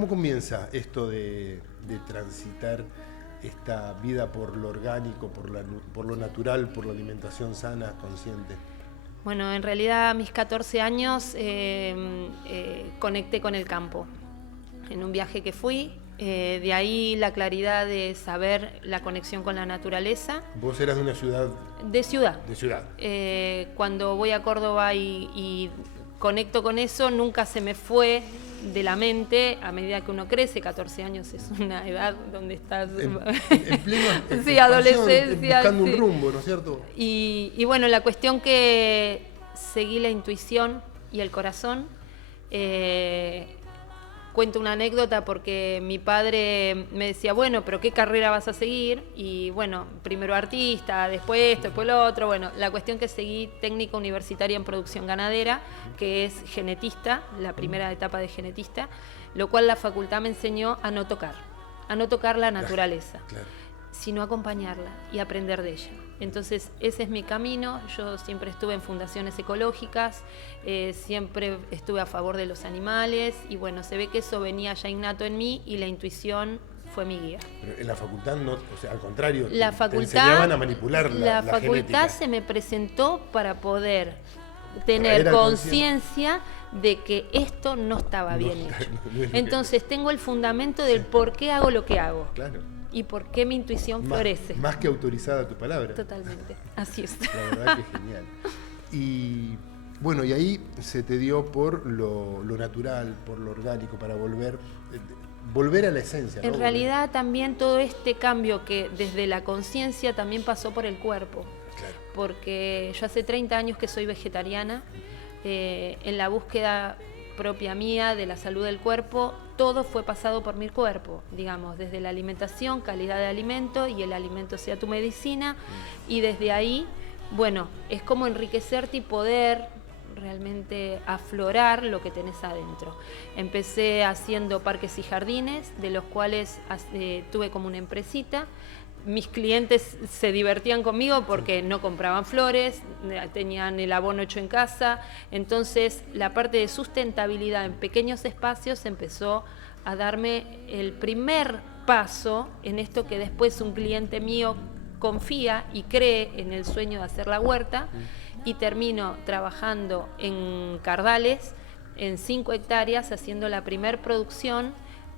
¿Cómo comienza esto de transitar esta vida por lo orgánico, por lo natural, por la alimentación sana, consciente? Bueno, en realidad a mis 14 años conecté con el campo. En un viaje que fui, de ahí la claridad de saber la conexión con la naturaleza. Vos eras de una ciudad... De ciudad. De ciudad. Cuando voy a Córdoba y conecto con eso, nunca se me fue de la mente a medida que uno crece. 14 años es una edad donde estás En plena sí, adolescencia, buscando sí. un rumbo, ¿no es cierto? Y bueno, la cuestión que seguí la intuición y el corazón. Cuento una anécdota porque mi padre me decía, bueno, pero ¿qué carrera vas a seguir? Y bueno, primero artista, después esto, después lo otro. Bueno, la cuestión que seguí técnica universitaria en producción ganadera, que es genetista, la primera etapa de genetista, lo cual la facultad me enseñó a no tocar la naturaleza, Claro. sino acompañarla y aprender de ella. Entonces ese es mi camino. Yo siempre estuve en fundaciones ecológicas, siempre estuve a favor de los animales y bueno, se ve que eso venía ya innato en mí y la intuición fue mi guía. Pero en la facultad no, o sea, al contrario, La te facultad, enseñaban a manipular la facultad genética. se me presentó para poder Traer tener a conciencia de que esto no estaba bien hecho. no es Entonces tengo el fundamento del por qué hago lo que hago. Claro. Y por qué mi intuición florece. Más que autorizada tu palabra. Totalmente, así es. La verdad que genial. Y bueno, y ahí se te dio por lo natural, por lo orgánico, para volver a la esencia, ¿no? En realidad también todo este cambio que desde la conciencia también pasó por el cuerpo. Claro. Porque yo hace 30 años que soy vegetariana, en la búsqueda propia mía de la salud del cuerpo, todo fue pasado por mi cuerpo, digamos, desde la alimentación, calidad de alimento y el alimento sea tu medicina, y desde ahí, bueno, es como enriquecerte y poder realmente aflorar lo que tenés adentro. Empecé haciendo parques y jardines, de los cuales tuve como una empresita. Mis clientes se divertían conmigo porque no compraban flores, tenían el abono hecho en casa, entonces la parte de sustentabilidad en pequeños espacios empezó a darme el primer paso en esto que después un cliente mío confía y cree en el sueño de hacer la huerta, y termino trabajando en Cardales, en 5 hectáreas, haciendo la primer producción,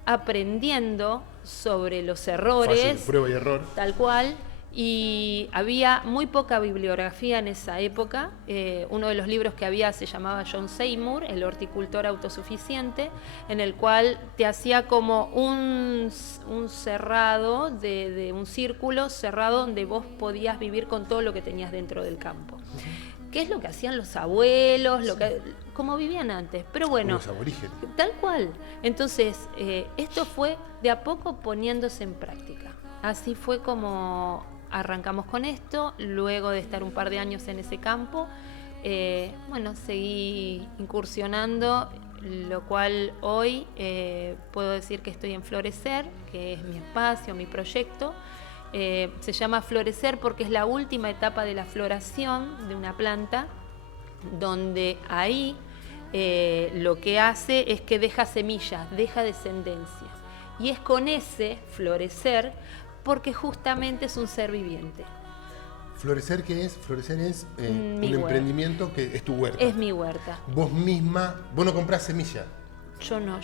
aprendiendo sobre los errores. Fácil, prueba y error. Tal cual. Y había muy poca bibliografía en esa época. Uno de los libros que había se llamaba John Seymour, El horticultor autosuficiente, en el cual te hacía como un cerrado, de un círculo cerrado donde vos podías vivir con todo lo que tenías dentro del campo. ¿Qué es lo que hacían los abuelos? Como vivían antes. Pero bueno, los aborígenes. Tal cual. Entonces, esto fue de a poco poniéndose en práctica. Así fue como arrancamos con esto, luego de estar un par de años en ese campo. Bueno, seguí incursionando, lo cual hoy puedo decir que estoy en Florecer, que es mi espacio, mi proyecto. Se llama Florecer porque es la última etapa de la floración de una planta, donde ahí lo que hace es que deja semillas, deja descendencia. Y es con ese florecer porque justamente es un ser viviente. ¿Florecer qué es? Florecer es un huerta. emprendimiento que es tu huerta. Es mi huerta. Vos misma, vos no comprás semilla. Yo no,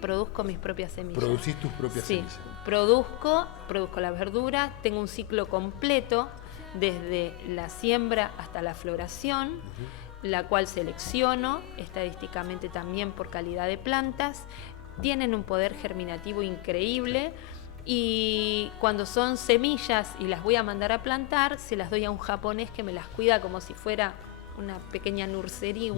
produzco mis propias semillas. Producís tus propias semillas. Sí, produzco las verduras, tengo un ciclo completo desde la siembra hasta la floración, la cual selecciono estadísticamente también por calidad de plantas. Tienen un poder germinativo increíble y cuando son semillas y las voy a mandar a plantar, se las doy a un japonés que me las cuida como si fuera una pequeña nursería,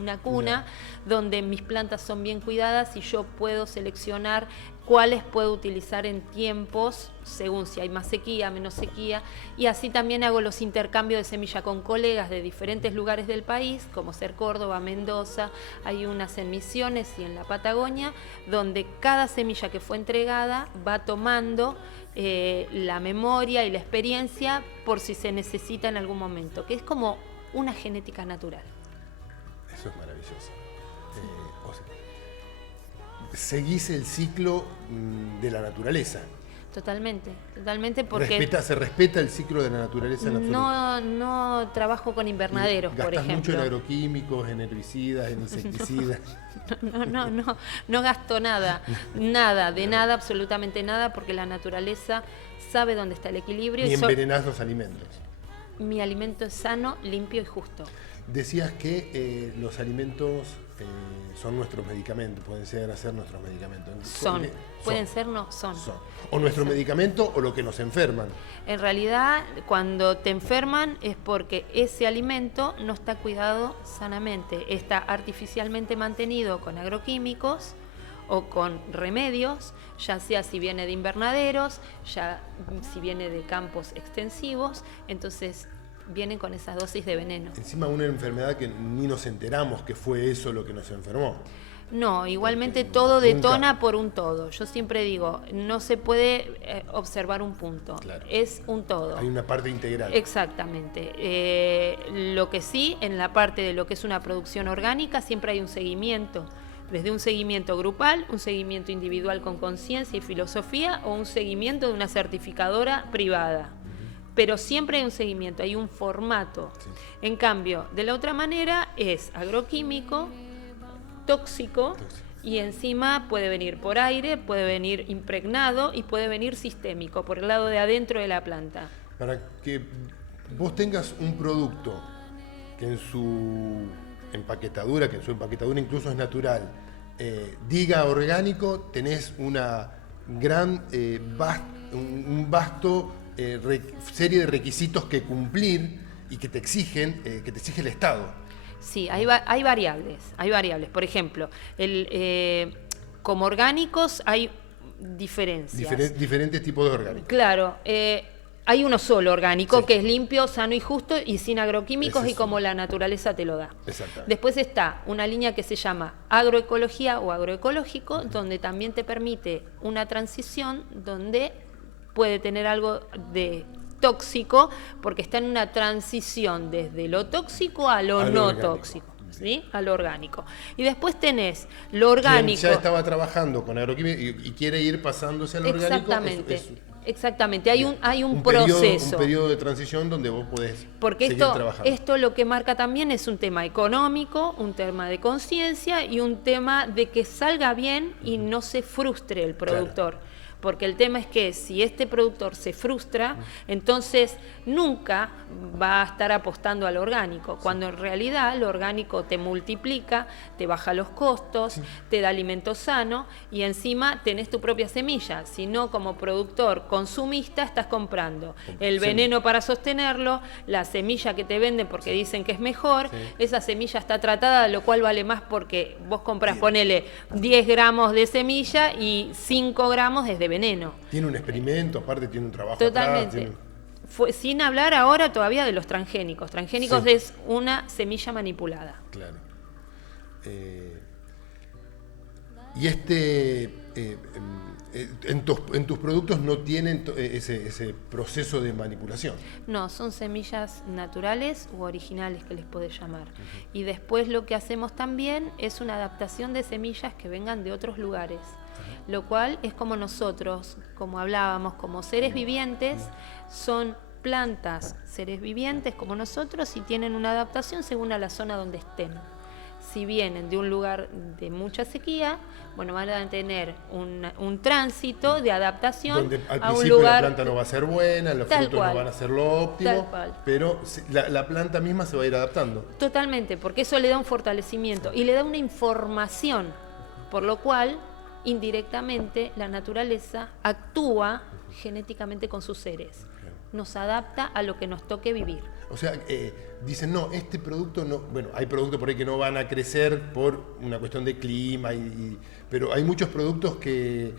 una cuna, donde mis plantas son bien cuidadas y yo puedo seleccionar cuáles puedo utilizar en tiempos, según si hay más sequía, menos sequía, y así también hago los intercambios de semilla con colegas de diferentes lugares del país, como ser Córdoba, Mendoza, hay unas en Misiones y en la Patagonia, donde cada semilla que fue entregada va tomando la memoria y la experiencia por si se necesita en algún momento, que es como una genética natural. Eso es maravilloso. seguís el ciclo de la naturaleza. Totalmente porque Se respeta el ciclo de la naturaleza en absoluto. No trabajo con invernaderos, por ¿Gastás mucho ejemplo. en agroquímicos, en herbicidas, en insecticidas? No gasto nada, nada, absolutamente nada, porque la naturaleza sabe dónde está el equilibrio. Ni envenenás los alimentos. Mi alimento es sano, limpio y justo. Decías que los alimentos son nuestros medicamentos, pueden llegar a ser nuestros medicamentos. Pueden ser, no, son. O nuestro medicamento o lo que nos enferman. En realidad, cuando te enferman es porque ese alimento no está cuidado sanamente, está artificialmente mantenido con agroquímicos o con remedios, ya sea si viene de invernaderos, ya si viene de campos extensivos, entonces vienen con esas dosis de veneno. Encima una enfermedad que ni nos enteramos que fue eso lo que nos enfermó. No, igualmente todo detona por un todo. Yo siempre digo, no se puede observar un punto, claro. Es un todo. Hay una parte integral. Exactamente. Lo que sí, en la parte de lo que es una producción orgánica, siempre hay un seguimiento. Desde un seguimiento grupal, un seguimiento individual con conciencia y filosofía o un seguimiento de una certificadora privada. Pero siempre hay un seguimiento, hay un formato. Sí. En cambio, de la otra manera es agroquímico, tóxico, y encima puede venir por aire, puede venir impregnado y puede venir sistémico, por el lado de adentro de la planta. Para que vos tengas un producto que en su empaquetadura, incluso es natural, diga orgánico, tenés una gran, un vasto serie de requisitos que cumplir y que te exige el Estado. Sí, hay variables. Por ejemplo, como orgánicos hay diferencias. Diferentes tipos de orgánicos. Claro, hay uno solo orgánico, sí, que es limpio, sano y justo y sin agroquímicos y como la naturaleza te lo da. Después está una línea que se llama agroecología o agroecológico, donde también te permite una transición donde puede tener algo de tóxico, porque está en una transición desde lo tóxico a lo no orgánico. Tóxico, ¿sí? A lo orgánico. Y después tenés lo orgánico. Quien ya estaba trabajando con agroquímica y quiere ir pasándose al orgánico. Exactamente, hay un proceso. Un periodo de transición donde vos podés porque seguir trabajando. Esto lo que marca también es un tema económico, un tema de conciencia y un tema de que salga bien y no se frustre el productor. Claro. Porque el tema es que si este productor se frustra, entonces nunca va a estar apostando al orgánico, cuando en realidad lo orgánico te multiplica, te baja los costos, te da alimento sano y encima tenés tu propia semilla. Si no, como productor consumista estás comprando el veneno para sostenerlo, la semilla que te venden porque dicen que es mejor, esa semilla está tratada, lo cual vale más porque vos compras, ponele 10 gramos de semilla y 5 gramos es de veneno. Tiene un experimento, aparte tiene un trabajo. Totalmente. Atrás, sin hablar ahora todavía de los transgénicos. Transgénicos es una semilla manipulada. Claro. En tus productos no tienen ese proceso de manipulación. No, son semillas naturales u originales que les podés llamar. Y después lo que hacemos también es una adaptación de semillas que vengan de otros lugares. Lo cual es como nosotros, como hablábamos, como seres vivientes, son plantas, seres vivientes como nosotros y tienen una adaptación según a la zona donde estén. Si vienen de un lugar de mucha sequía, bueno, van a tener un tránsito de adaptación donde al a un principio lugar. La planta no va a ser buena, los frutos no van a ser lo óptimo, pero la planta misma se va a ir adaptando. Totalmente, porque eso le da un fortalecimiento y le da una información, por lo cual indirectamente la naturaleza actúa genéticamente con sus seres, nos adapta a lo que nos toque vivir. O sea, dicen, no, este producto no, bueno, hay productos por ahí que no van a crecer por una cuestión de clima, pero hay muchos productos que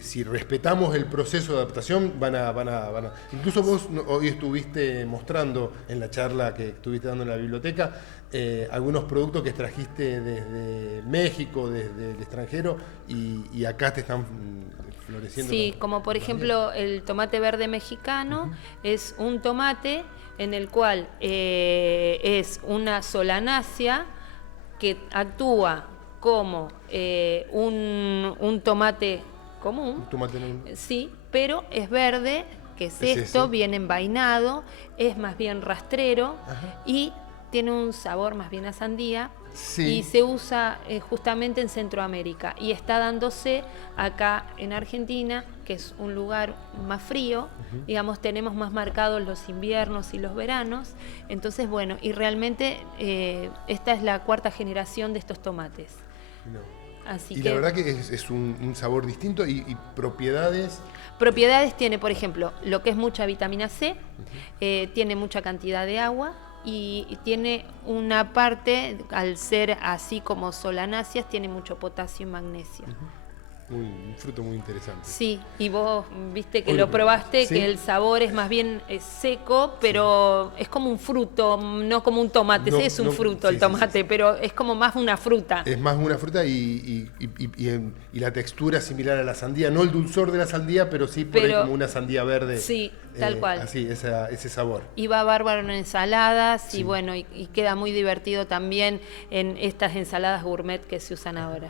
si respetamos el proceso de adaptación van a. Incluso vos hoy estuviste mostrando en la charla que estuviste dando en la biblioteca algunos productos que trajiste desde México, desde el extranjero, y acá te están floreciendo. Sí, como por ejemplo el tomate verde mexicano, es un tomate en el cual es una solanácea que actúa como un tomate común, Un tomate no- sí, pero es verde, que es esto, ese. bien envainado, es más bien rastrero Ajá. y tiene un sabor más bien a sandía. Sí. Y se usa justamente en Centroamérica y está dándose acá en Argentina, que es un lugar más frío, digamos, tenemos más marcados los inviernos y los veranos, entonces bueno, y realmente esta es la 4ª generación de estos tomates. No. Así Y que la verdad que es un sabor distinto y propiedades. propiedades tiene, por ejemplo, lo que es mucha vitamina C, tiene mucha cantidad de agua y tiene una parte, al ser así como solanáceas, tiene mucho potasio y magnesio. Un fruto muy interesante. Sí, y vos viste que Hoy lo lo probaste, sí. que el sabor es más bien seco, pero es como un fruto, no como un tomate. No, Es un no, fruto sí, el sí, tomate, sí. pero es como más una fruta. Es más una fruta y la textura similar a la sandía. No el dulzor de la sandía, pero sí por ahí Pero como una sandía verde. sí, tal cual. Así, ese sabor. Y va bárbaro en ensaladas Sí. y bueno, y queda muy divertido también en estas ensaladas gourmet que se usan ahora.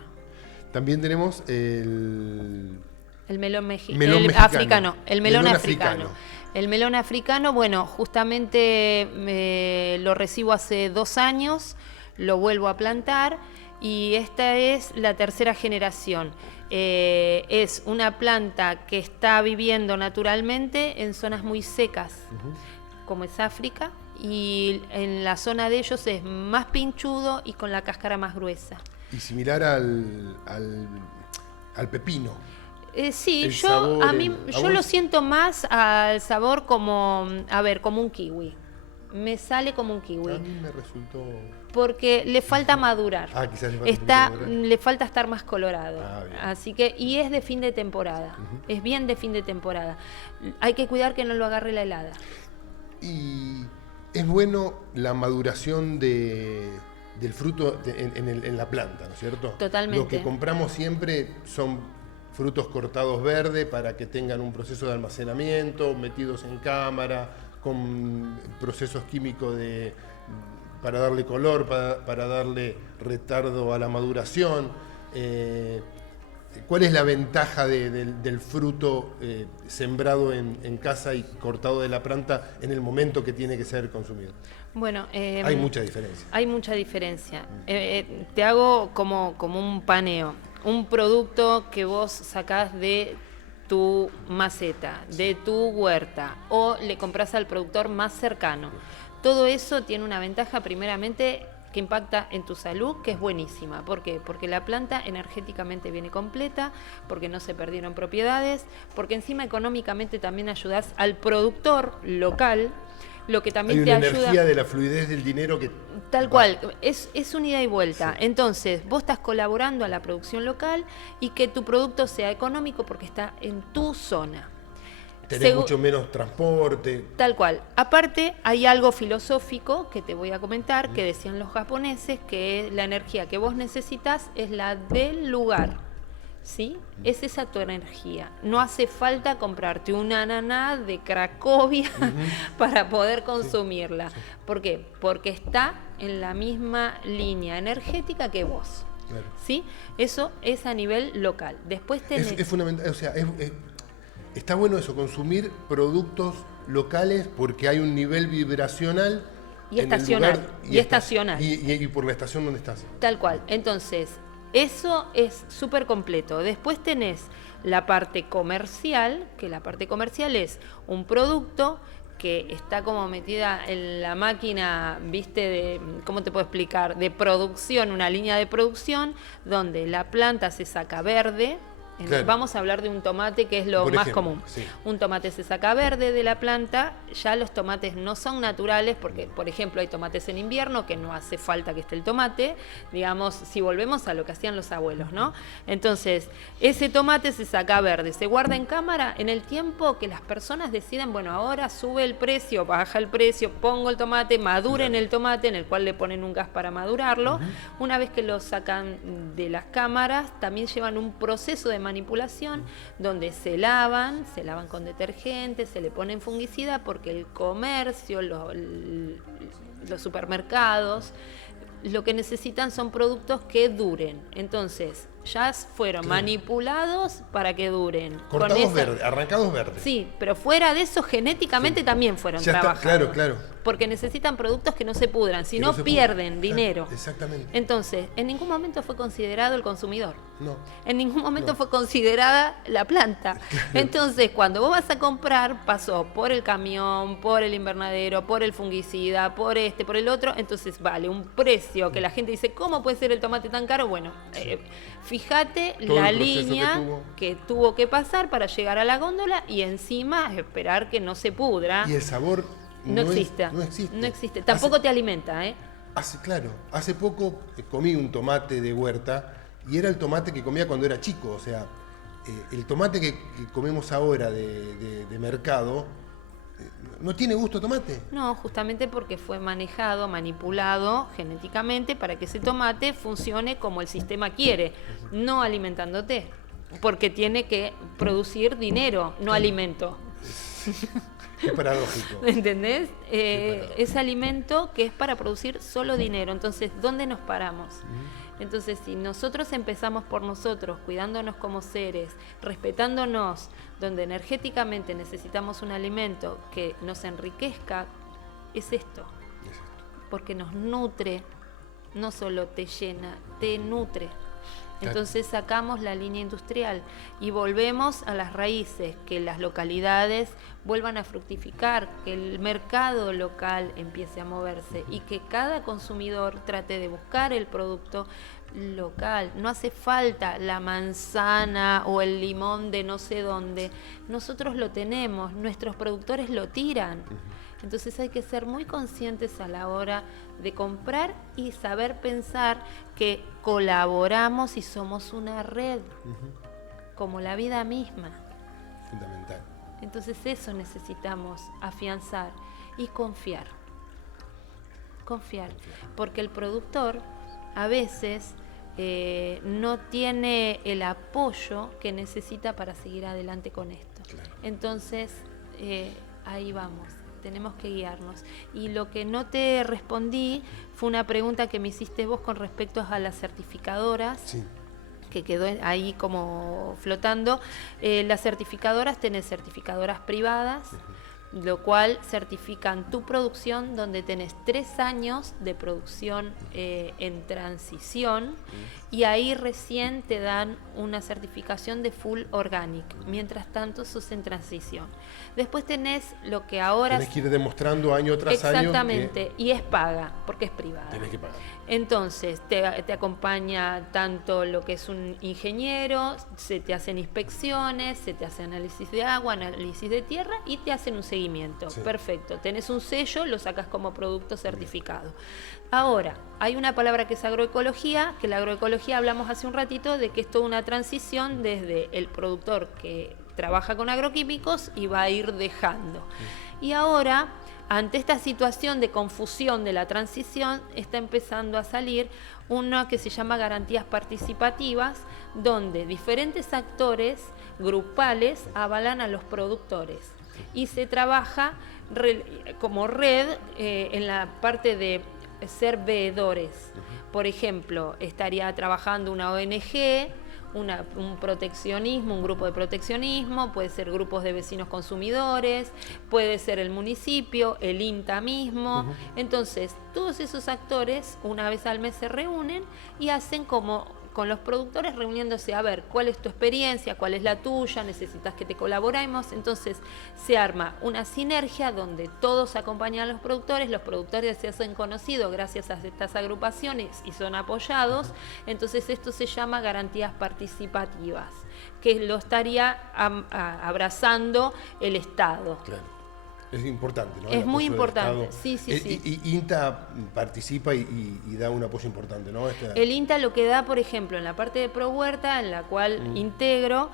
También tenemos el El melón, melón mexicano. africano, el melón, Melón africano. africano. El melón africano, bueno, justamente lo recibo hace 2 años, lo vuelvo a plantar y esta es la 3ª generación. Es una planta que está viviendo naturalmente en zonas muy secas, como es África, y en la zona de ellos es más pinchudo y con la cáscara más gruesa. Y similar al pepino. Sí, El yo sabor, a mí ¿a yo vos? lo siento más al sabor como, a ver, como un kiwi. Me sale como un A kiwi, mí me resultó. porque le falta madurar. Ah, quizás le falta un poquito madurar. Le falta estar más colorado. Ah, bien. Así que, y es de fin de temporada. Es bien de fin de temporada. Hay que cuidar que no lo agarre la helada. Y es bueno la maduración del fruto en la planta, ¿no es cierto? Totalmente. Lo que compramos siempre son frutos cortados verde para que tengan un proceso de almacenamiento, metidos en cámara, con procesos químicos para darle color, para darle retardo a la maduración. ¿Cuál es la ventaja del fruto sembrado en casa y cortado de la planta en el momento que tiene que ser consumido? Bueno, Hay mucha diferencia. Hay mucha diferencia. Te hago como un paneo. Un producto que vos sacás de tu maceta, de tu huerta, o le compras al productor más cercano. Todo eso tiene una ventaja, primeramente, que impacta en tu salud, que es buenísima. ¿Por qué? Porque la planta energéticamente viene completa, porque no se perdieron propiedades, porque encima económicamente también ayudás al productor local, lo que también Hay te una ayuda. energía de la fluidez del dinero que... Tal cual, es un ida y vuelta. Sí. Entonces, vos estás colaborando a la producción local y que tu producto sea económico porque está en tu zona. Tenés mucho menos transporte. Tal cual. Aparte, hay algo filosófico que te voy a comentar, que decían los japoneses, que la energía que vos necesitas es la del lugar. ¿Sí? Es esa tu energía. No hace falta comprarte un ananá de Cracovia para poder consumirla. ¿Por qué? Porque está en la misma línea energética que vos. Claro. ¿Sí? Eso es a nivel local. Después tenés... Es fundamental, o sea, está bueno eso, consumir productos locales porque hay un nivel vibracional Y en el estacional, lugar y estacional. Y por la estación donde estás. Tal cual. Entonces, eso es súper completo. Después tenés la parte comercial, que la parte comercial es un producto que está como metida en la máquina, viste, de, ¿cómo te puedo explicar? De producción, una línea de producción, donde la planta se saca verde. Claro. Vamos a hablar de un tomate que es lo Por más ejemplo, común. sí. Un tomate se saca verde de la planta, ya los tomates no son naturales porque, por ejemplo, hay tomates en invierno que no hace falta que esté el tomate, digamos, si volvemos a lo que hacían los abuelos, ¿no? Entonces, ese tomate se saca verde, se guarda en cámara en el tiempo que las personas deciden, bueno, ahora sube el precio, baja el precio, pongo el tomate, maduren el tomate, en el cual le ponen un gas para madurarlo. Una vez que lo sacan de las cámaras, también llevan un proceso de manipulación donde se lavan con detergente, se le ponen fungicida porque el comercio, los supermercados lo que necesitan son productos que duren. Entonces, ya fueron manipulados para que duren. Cortados verdes, arrancados verdes. Sí, pero fuera de eso, genéticamente también fueron trabajados. Claro, claro. Porque necesitan productos que no se pudran, si no pierden dinero. Exactamente. Entonces, en ningún momento fue considerado el consumidor. No. En ningún momento fue considerada la planta. Claro. Entonces, cuando vos vas a comprar, pasó por el camión, por el invernadero, por el fungicida, por por el otro. Entonces, vale un precio que la gente dice, ¿cómo puede ser el tomate tan caro? Bueno, fíjate la línea que tuvo que pasar para llegar a la góndola y encima esperar que no se pudra. Y el sabor no existe. No existe. Tampoco te alimenta, ¿eh? Hace poco comí un tomate de huerta y era el tomate que comía cuando era chico. O sea, el tomate que comemos ahora de mercado no tiene gusto a tomate. No, justamente porque fue manipulado genéticamente para que ese tomate funcione como el sistema quiere, no alimentándote, porque tiene que producir dinero, no alimento. Es paradójico. ¿Entendés? Es alimento que es para producir solo dinero. Entonces, ¿dónde nos paramos? Entonces, si nosotros empezamos por nosotros, cuidándonos como seres, respetándonos, donde energéticamente necesitamos un alimento que nos enriquezca, es esto. Porque nos nutre, no solo te llena, te nutre. Entonces sacamos la línea industrial y volvemos a las raíces, que las localidades vuelvan a fructificar, que el mercado local empiece a moverse y que cada consumidor trate de buscar el producto local. No hace falta la manzana o el limón de no sé dónde. Nosotros lo tenemos, nuestros productores lo tiran. Entonces hay que ser muy conscientes a la hora de comprar y saber pensar que colaboramos y somos una red, como la vida misma. Fundamental. Entonces eso necesitamos afianzar y confiar. Confiar, porque el productor a veces no tiene el apoyo que necesita para seguir adelante con esto. Claro. Entonces ahí vamos. Tenemos que guiarnos. Y lo que no te respondí fue una pregunta que me hiciste vos con respecto a las certificadoras. Sí. Que quedó ahí como flotando. Las certificadoras, tenés certificadoras privadas, lo cual certifican tu producción, donde tenés 3 años de producción en transición, y ahí recién te dan una certificación de full organic. Mientras tanto, sos en transición. Después tenés lo que ahora... Tenés que ir demostrando año tras año. Exactamente, y es paga, porque es privada. Tenés que pagar. Entonces, te acompaña tanto lo que es un ingeniero, se te hacen inspecciones, se te hace análisis de agua, análisis de tierra y te hacen un seguimiento. Sí. Perfecto, tenés un sello, lo sacas como producto certificado. Ahora, hay una palabra que es agroecología, que la agroecología hablamos hace un ratito de que es toda una transición desde el productor que trabaja con agroquímicos y va a ir dejando. Y ahora, ante esta situación de confusión de la transición, está empezando a salir una que se llama garantías participativas, donde diferentes actores grupales avalan a los productores. Y se trabaja como red en la parte de ser veedores. Por ejemplo, estaría trabajando una ONG, un proteccionismo, un grupo de proteccionismo, puede ser grupos de vecinos consumidores, puede ser el municipio, el INTA mismo. Entonces, todos esos actores una vez al mes se reúnen y hacen como con los productores reuniéndose a ver cuál es tu experiencia, cuál es la tuya, necesitas que te colaboremos. Entonces se arma una sinergia donde todos acompañan a los productores se hacen conocidos gracias a estas agrupaciones y son apoyados. Entonces esto se llama garantías participativas, que lo estaría abrazando el Estado. Claro. Es importante, ¿no? Es muy importante, sí. Y INTA participa y da un apoyo importante, ¿no? El INTA lo que da, por ejemplo, en la parte de Pro Huerta, en la cual integro,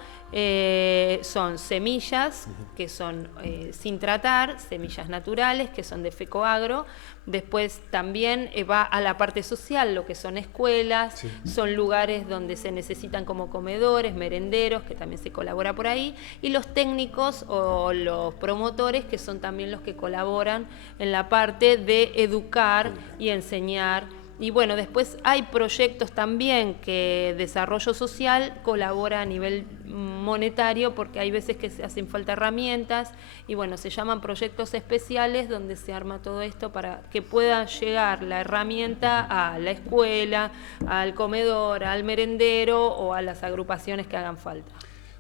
son semillas que son sin tratar, semillas naturales que son de FECOAGRO. Después también va a la parte social, lo que son escuelas, son lugares donde se necesitan como comedores, merenderos, que también se colabora por ahí, y los técnicos o los promotores, que son también los que colaboran en la parte de educar y enseñar Y bueno, después hay proyectos también que Desarrollo Social colabora a nivel monetario, porque hay veces que se hacen falta herramientas y bueno, se llaman proyectos especiales donde se arma todo esto para que pueda llegar la herramienta a la escuela, al comedor, al merendero o a las agrupaciones que hagan falta.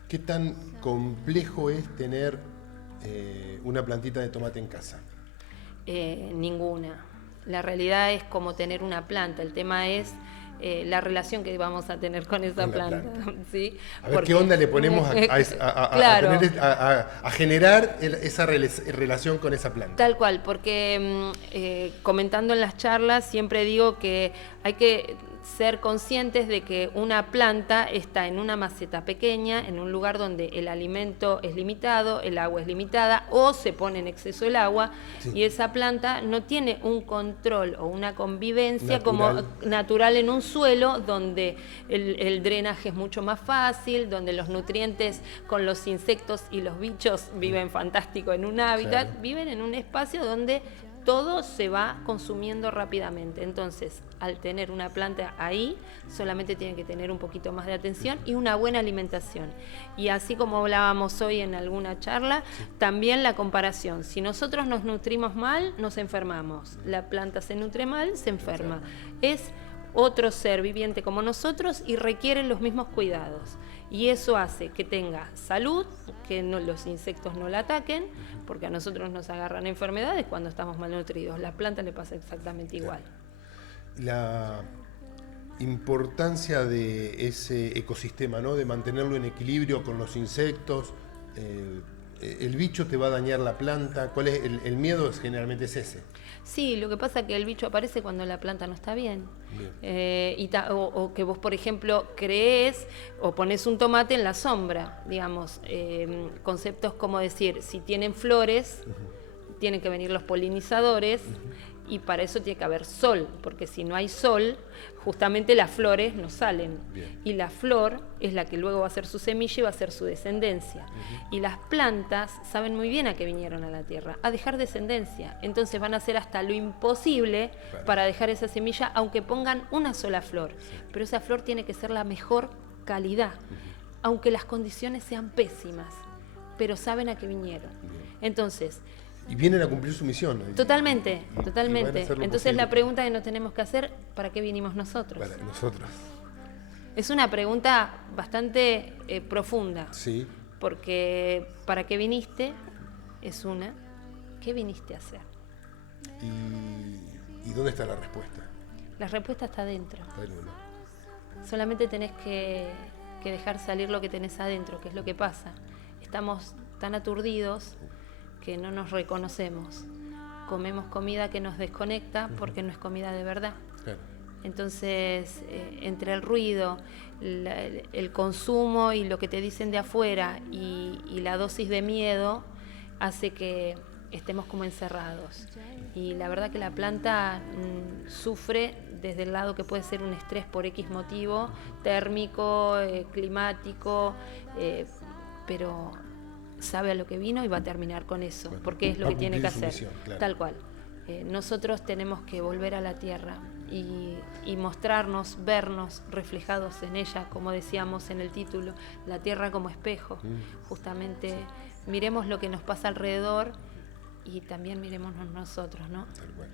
¿Qué tan complejo es tener una plantita de tomate en casa? Ninguna. La realidad es como tener una planta, el tema es la relación que vamos a tener con esa planta. ¿Sí? A ver qué onda le ponemos claro, a generar esa relación con esa planta. Tal cual, porque comentando en las charlas siempre digo que hay que ser conscientes de que una planta está en una maceta pequeña, en un lugar donde el alimento es limitado, el agua es limitada o se pone en exceso el agua, sí. Y esa planta no tiene un control o una convivencia como natural en un suelo donde el drenaje es mucho más fácil, donde los nutrientes con los insectos y los bichos viven fantástico en un hábitat, claro. Viven en un espacio donde todo se va consumiendo rápidamente. Entonces, al tener una planta ahí, solamente tienen que tener un poquito más de atención y una buena alimentación. Y así como hablábamos hoy en alguna charla, sí. También la comparación. Si nosotros nos nutrimos mal, nos enfermamos. La planta se nutre mal, se enferma. Es otro ser viviente como nosotros y requiere los mismos cuidados. Y eso hace que tenga salud, que los insectos no la ataquen, porque a nosotros nos agarran enfermedades cuando estamos malnutridos. Las plantas le pasa exactamente igual. La importancia de ese ecosistema, ¿no? De mantenerlo en equilibrio con los insectos. El bicho te va a dañar la planta. ¿Cuál es el miedo? Generalmente es ese. Sí, lo que pasa es que el bicho aparece cuando la planta no está bien. O que vos, por ejemplo, creés o ponés un tomate en la sombra, digamos. Conceptos como decir, si tienen flores, tienen que venir los polinizadores, y para eso tiene que haber sol, porque si no hay sol, justamente las flores no salen. Bien. Y la flor es la que luego va a ser su semilla y va a ser su descendencia. Y las plantas saben muy bien a qué vinieron a la tierra, a dejar descendencia. Entonces van a hacer hasta lo imposible para dejar esa semilla, aunque pongan una sola flor. Sí. Pero esa flor tiene que ser la mejor calidad, aunque las condiciones sean pésimas, pero saben a qué vinieron. Entonces, y vienen a cumplir su misión. Totalmente. Entonces la pregunta que nos tenemos que hacer, ¿para qué vinimos nosotros? Para nosotros. Es una pregunta bastante profunda. Sí. Porque ¿para qué viniste? Es una. ¿Qué viniste a hacer? ¿Y dónde está la respuesta? La respuesta está adentro. Solamente tenés que dejar salir lo que tenés adentro, que es lo que pasa. Estamos tan aturdidos que no nos reconocemos. Comemos comida que nos desconecta porque no es comida de verdad. Claro. Entonces, entre el ruido, el consumo y lo que te dicen de afuera y la dosis de miedo hace que estemos como encerrados. Y la verdad que la planta sufre desde el lado que puede ser un estrés por X motivo, térmico, climático, pero sabe a lo que vino y va a terminar con eso, porque es lo que tiene que hacer, misión, claro. Tal cual. Nosotros tenemos que volver a la tierra y mostrarnos, vernos reflejados en ella, como decíamos en el título, la tierra como espejo. Justamente miremos lo que nos pasa alrededor y también miremonos nosotros, ¿no? Tal cual.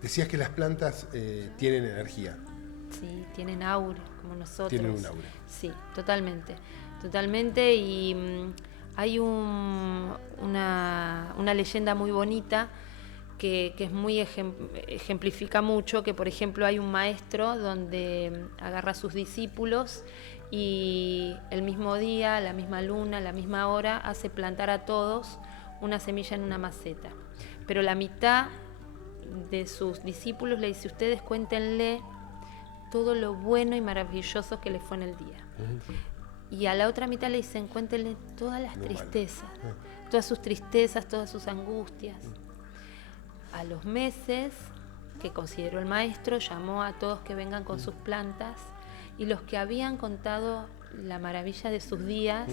Decías que las plantas tienen energía. Sí, tienen aura, como nosotros. Tienen un aura. Sí, totalmente, y hay una leyenda muy bonita que es muy ejemplifica mucho, que por ejemplo hay un maestro donde agarra a sus discípulos y el mismo día, la misma luna, la misma hora, hace plantar a todos una semilla en una maceta. Pero la mitad de sus discípulos le dice, ustedes cuéntenle todo lo bueno y maravilloso que les fue en el día. Y a la otra mitad le dicen, cuéntenle todas las tristezas, todas sus tristezas, todas sus angustias. A los meses, que consideró el maestro, llamó a todos que vengan con sus plantas, y los que habían contado la maravilla de sus días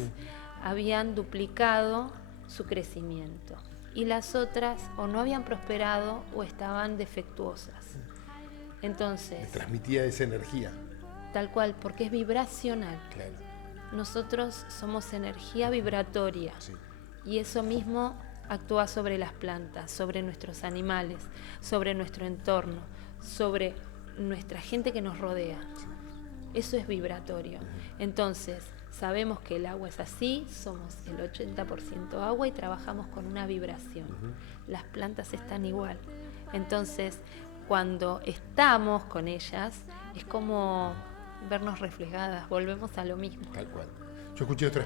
habían duplicado su crecimiento. Y las otras o no habían prosperado o estaban defectuosas. Entonces, le transmitía esa energía. tal cual, porque es vibracional. Claro. Nosotros somos energía vibratoria. Sí. Y eso mismo actúa sobre las plantas, sobre nuestros animales, sobre nuestro entorno, sobre nuestra gente que nos rodea. Sí. Eso es vibratorio. Entonces, sabemos que el agua es así, somos el 80% agua y trabajamos con una vibración. Las plantas están igual. Entonces, cuando estamos con ellas, es como vernos reflejadas, volvemos a lo mismo. Tal cual. Yo escuché otro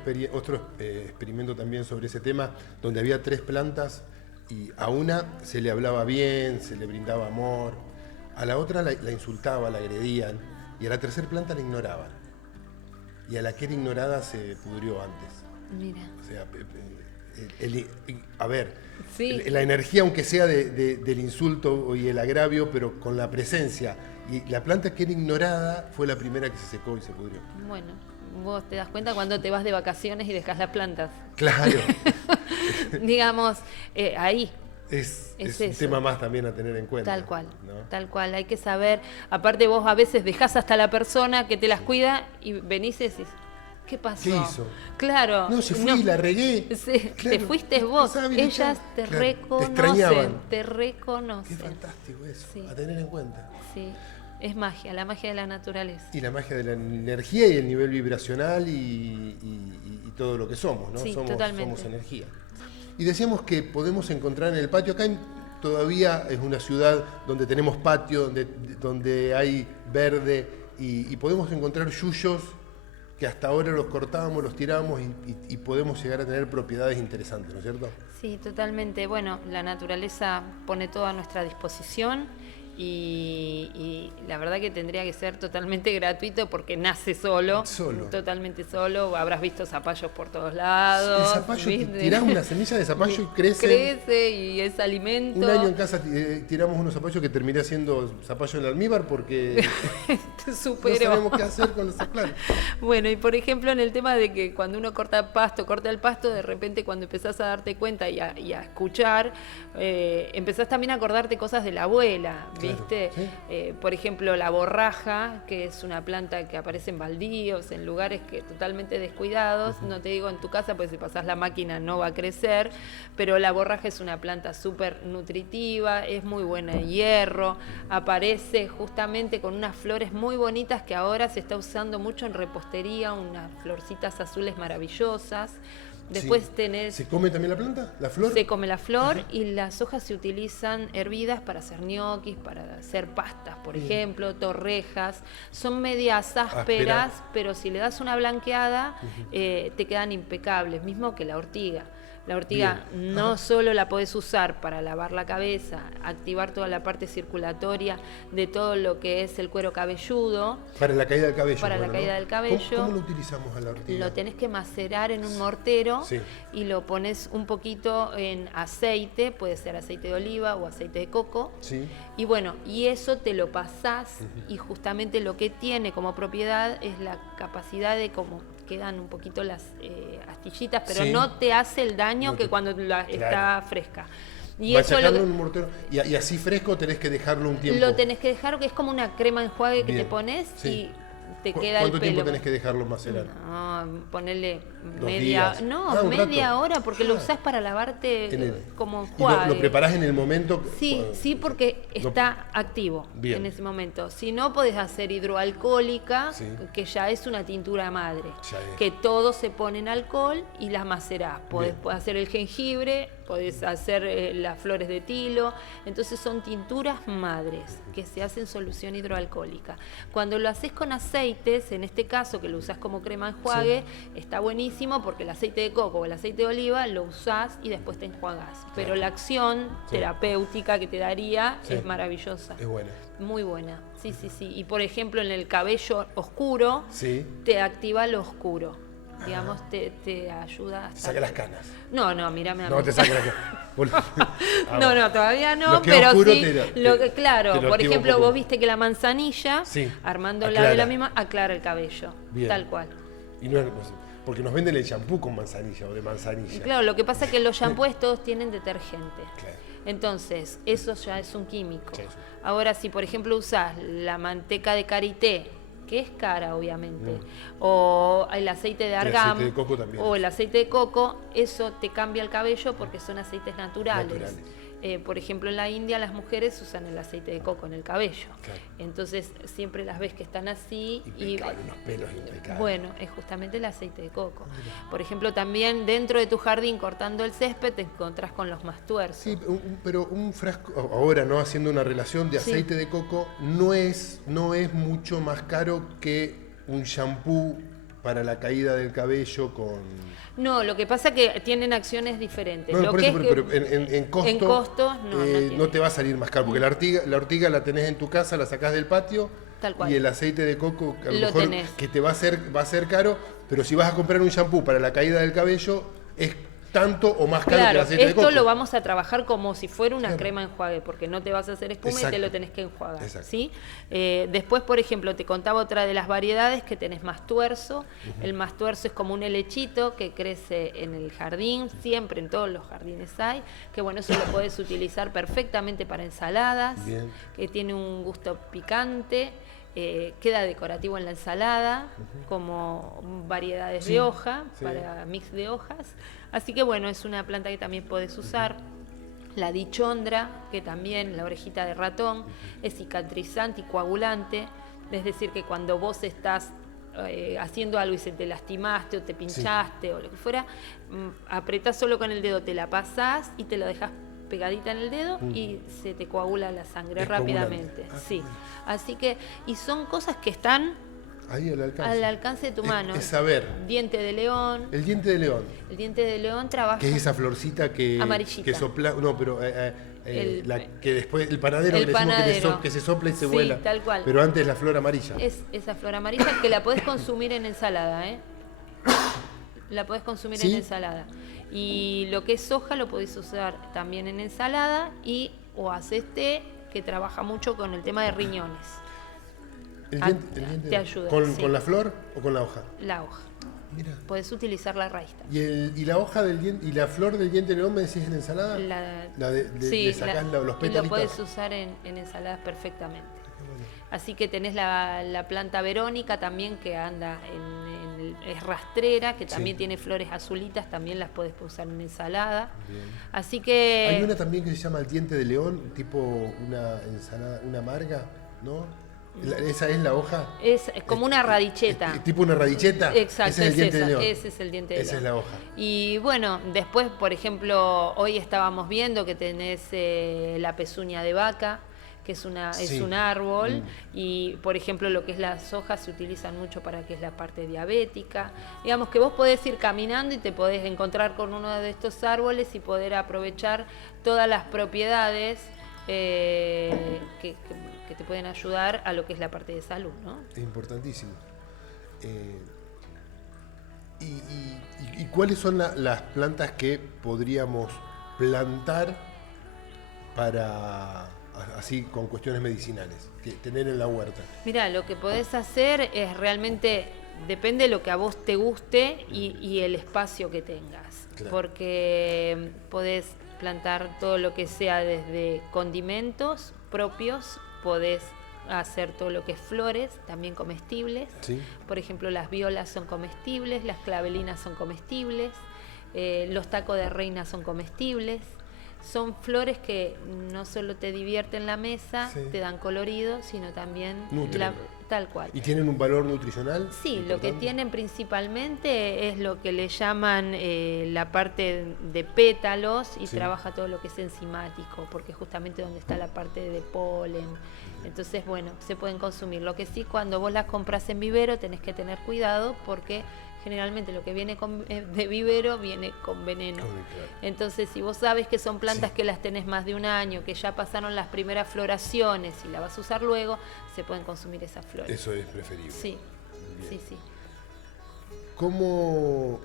experimento también sobre ese tema, donde había 3 plantas y a una se le hablaba bien, se le brindaba amor, a la otra la insultaba, la agredían, y a la tercera planta la ignoraban. Y a la que era ignorada se pudrió antes. Mira. O sea, a ver, Sí. la energía, aunque sea del insulto y el agravio, pero con la presencia. Y la planta que era ignorada fue la primera que se secó y se pudrió. Bueno, vos te das cuenta cuando te vas de vacaciones y dejas las plantas. Claro. Digamos, ahí. Es un eso. tema más también a tener en cuenta. Tal cual, ¿no? tal cual. Hay que saber, aparte vos a veces dejás hasta la persona que te las cuida y venís y decís, ¿qué pasó? ¿Qué hizo? Claro. No, se fui, la regué. Sí, Claro, te fuiste vos. no saben Ellas echar. te Claro, reconocen. te extrañaban. Te reconocen. Qué fantástico eso, Sí. a tener en cuenta. Sí, es magia, la magia de la naturaleza. Y la magia de la energía y el nivel vibracional y todo lo que somos, ¿no? Sí, somos totalmente. energía. Y decíamos que podemos encontrar en el patio, acá todavía es una ciudad donde tenemos patio, donde hay verde y podemos encontrar yuyos que hasta ahora los cortábamos, los tirábamos y podemos llegar a tener propiedades interesantes, ¿no es cierto? Sí, totalmente. Bueno, la naturaleza pone todo a nuestra disposición y la verdad que tendría que ser totalmente gratuito porque nace solo. Totalmente solo. Habrás visto zapallos por todos lados. El zapallo, ¿viste? tirás una semilla de zapallo y crece. Crece y es alimento. Un año en casa tiramos unos zapallos que terminé haciendo zapallo en almíbar porque Te no superó. sabemos qué hacer con los zapallos. Bueno, y por ejemplo en el tema de que cuando uno corta el pasto, de repente cuando empezás a darte cuenta y a escuchar, empezás también a acordarte cosas de la abuela, ¿viste? Claro, sí. Por ejemplo, la borraja, que es una planta que aparece en baldíos, en lugares que totalmente descuidados, no te digo en tu casa, pues si pasás la máquina no va a crecer, pero la borraja es una planta súper nutritiva, es muy buena en hierro, aparece justamente con unas flores muy bonitas que ahora se está usando mucho en repostería, unas florcitas azules maravillosas. Después Sí. tenés... ¿Se come también la planta? ¿La flor? Se come la flor y las hojas se utilizan hervidas para hacer ñoquis, para hacer pastas, por ejemplo, torrejas. Son medias ásperas, pero si le das una blanqueada, te quedan impecables, mismo que la ortiga. La ortiga Bien. no solo la podés usar para lavar la cabeza, activar toda la parte circulatoria de todo lo que es el cuero cabelludo. Para la caída del cabello. Para la caída del cabello. ¿Cómo lo utilizamos a la ortiga? Lo tenés que macerar en un mortero Sí. y lo pones un poquito en aceite, puede ser aceite de oliva o aceite de coco. Sí. Y bueno, y eso te lo pasás y justamente lo que tiene como propiedad es la capacidad de como quedan un poquito las astillitas, pero Sí. no te hace el daño No que te- cuando Claro. está fresca. Y Machacarlo eso en un mortero. Y así fresco tenés que dejarlo un tiempo. lo tenés que dejar, que es como una crema enjuague que Bien. te pones Sí. y te queda el ¿Cuánto pelo. tiempo tenés que dejarlo macerar? No, ponerle 2 media, días. no, Un media rato. hora porque lo Ah. usás para lavarte como ¿Y lo enjuague. preparás en el momento? Sí, sí, porque No- está activo Bien. en ese momento. Si no, podés hacer hidroalcohólica, Sí. que ya es una tintura madre. Ya es. Que todo se pone en alcohol y las macerás. Podés Bien. hacer el jengibre, podés hacer las flores de tilo. Entonces son tinturas madres que se hacen solución hidroalcohólica. Cuando lo haces con aceites, en este caso que lo usás como crema enjuague, está buenísimo porque el aceite de coco o el aceite de oliva lo usás y después te enjuagás. Pero la acción Sí. terapéutica que te daría Sí. es maravillosa. Es buena. Muy buena. Sí, sí, sí. Y por ejemplo, en el cabello oscuro, Sí. te activa lo oscuro. Digamos, te ayuda a Te saca las canas. No, mírame a mí. No, te saca las canas. No, todavía no, Lo que pero oscuro sí, te lo claro, por activa un ejemplo, poco. vos viste que la manzanilla, Sí, armándola aclara. de la misma, aclara el cabello, Bien. tal cual. Y no es- porque nos venden el shampoo con manzanilla o de manzanilla. Claro, lo que pasa es que los shampoos todos tienen detergente. Claro. Entonces, eso ya es un químico. Sí. Ahora, si por ejemplo usás la manteca de karité, que es cara obviamente, o el aceite de argán, aceite de coco también. o el aceite de coco, eso te cambia el cabello porque son aceites naturales. Por ejemplo, en la India las mujeres usan el aceite de coco en el cabello. Claro. Entonces siempre las ves que están así. Impecable, unos pelos impecables. Bueno, es justamente el aceite de coco. Por ejemplo, también dentro de tu jardín cortando el césped te encontrás con los mastuerzos. Sí, pero un frasco, ahora no haciendo una relación de aceite de coco, no es mucho más caro que un shampoo para la caída del cabello con... No, lo que pasa es que tienen acciones diferentes. No, lo por que eso, es pero que en costo, en costos no te va a salir más caro, porque la ortiga la tenés en tu casa, la sacás del patio, Tal cual. y el aceite de coco a lo Lo mejor tenés. que te va a ser caro, pero si vas a comprar un shampoo para la caída del cabello, es tanto o más caro que el Claro, aceite de coco. esto lo vamos a trabajar como si fuera una crema enjuague, porque no te vas a hacer espuma y te Exacto. lo tenés que enjuagar. Exacto. ¿Sí? Después, por ejemplo, te contaba otra de las variedades que tenés mastuerzo. El mastuerzo es como un helechito que crece en el jardín, siempre en todos los jardines hay, que bueno, eso lo puedes utilizar perfectamente para ensaladas, Bien. que tiene un gusto picante. Queda decorativo en la ensalada, como variedades de hoja, sí. para mix de hojas. Así que bueno, es una planta que también podés usar. La dichondra, que también, la orejita de ratón, es cicatrizante y coagulante. Es decir, que cuando vos estás haciendo algo y se te lastimaste o te pinchaste o lo que fuera, apretás solo con el dedo, te la pasás y te lo dejás pegadita en el dedo y se te coagula la sangre Es rápidamente. coagulante. Sí. Así que, y son cosas que están Ahí al alcance de tu mano. Es saber. Diente de león. El diente de león, El diente de león trabaja. que es esa florcita que Amarillita. sopla, no, pero que después el panadero, El que le decimos panadero. que se sopla y se Sí, vuela. tal cual. Pero antes la flor amarilla. Es esa flor amarilla que la podés consumir en ensalada, ¿eh? La podés consumir ¿Sí? en ensalada. Y lo que es soja lo podés usar también en ensalada o haces té, que trabaja mucho con el tema de riñones. El Ah, diente te ayuda, ¿Con, sí. ¿Con la flor o con la hoja? La hoja. Mira. Podés utilizar la raíz también. ¿Y la hoja del diente y la flor del diente de león me decís en ensalada? Sí, le sacás los y lo pétalitos. puedes usar en ensaladas perfectamente. Así que tenés la planta verónica también que anda es rastrera, que también Sí. tiene flores azulitas, también las podés usar en ensalada. Bien. Así que Hay una también que se llama el diente de león, tipo una ensalada, una amarga, ¿no? ¿Esa es la hoja? es como una radicheta. ¿Tipo una radicheta? Exacto, Ese es el diente de león. ese es el diente de Esa león. es la hoja. Y bueno, después, por ejemplo, hoy estábamos viendo que tenés la pezuña de vaca, que es Sí. un árbol, y por ejemplo lo que es las hojas se utilizan mucho para que es la parte diabética. Digamos que vos podés ir caminando y te podés encontrar con uno de estos árboles y poder aprovechar todas las propiedades que te pueden ayudar a lo que es la parte de salud, ¿no? Es importantísimo. ¿Y cuáles son las plantas que podríamos plantar para, así, con cuestiones medicinales, que tener en la huerta? Mira, lo que podés hacer es realmente, depende de lo que a vos te guste y el espacio que tengas. Claro. Porque podés plantar todo lo que sea desde condimentos propios, podés hacer todo lo que es flores, también comestibles. Sí. Por ejemplo, las violas son comestibles, las clavelinas son comestibles, los tacos de reina son comestibles. Son flores que no solo te divierten la mesa, Sí. te dan colorido, sino también Nutren. tal cual. ¿Y tienen un valor nutricional? Sí, lo que importante? tienen principalmente es lo que le llaman la parte de pétalos y Sí. trabaja todo lo que es enzimático, porque justamente donde está la parte de polen. Entonces, bueno, se pueden consumir. Lo que sí, cuando vos las compras en vivero tenés que tener cuidado porque generalmente lo que viene de vivero viene con veneno. Claro. Entonces, si vos sabes que son plantas que las tenés más de un año, que ya pasaron las primeras floraciones y la vas a usar luego, se pueden consumir esas flores. Eso es preferible. Sí, Bien. sí, sí. ¿Cómo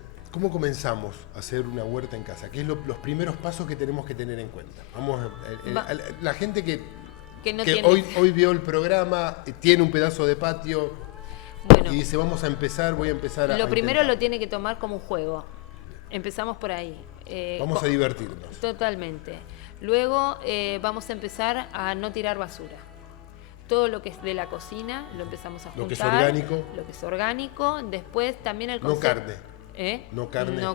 comenzamos a hacer una huerta en casa? ¿Qué es los primeros pasos que tenemos que tener en cuenta? La gente que no tiene... hoy vio el programa, tiene un pedazo de patio. Bueno, y dice, voy a empezar a lo primero intentar. lo tiene que tomar como un juego. Empezamos por ahí. Vamos a divertirnos. Totalmente. Luego vamos a empezar a no tirar basura. Todo lo que es de la cocina lo empezamos a juntar. Lo que es orgánico. Lo que es orgánico. Después también el No concepto... carne. No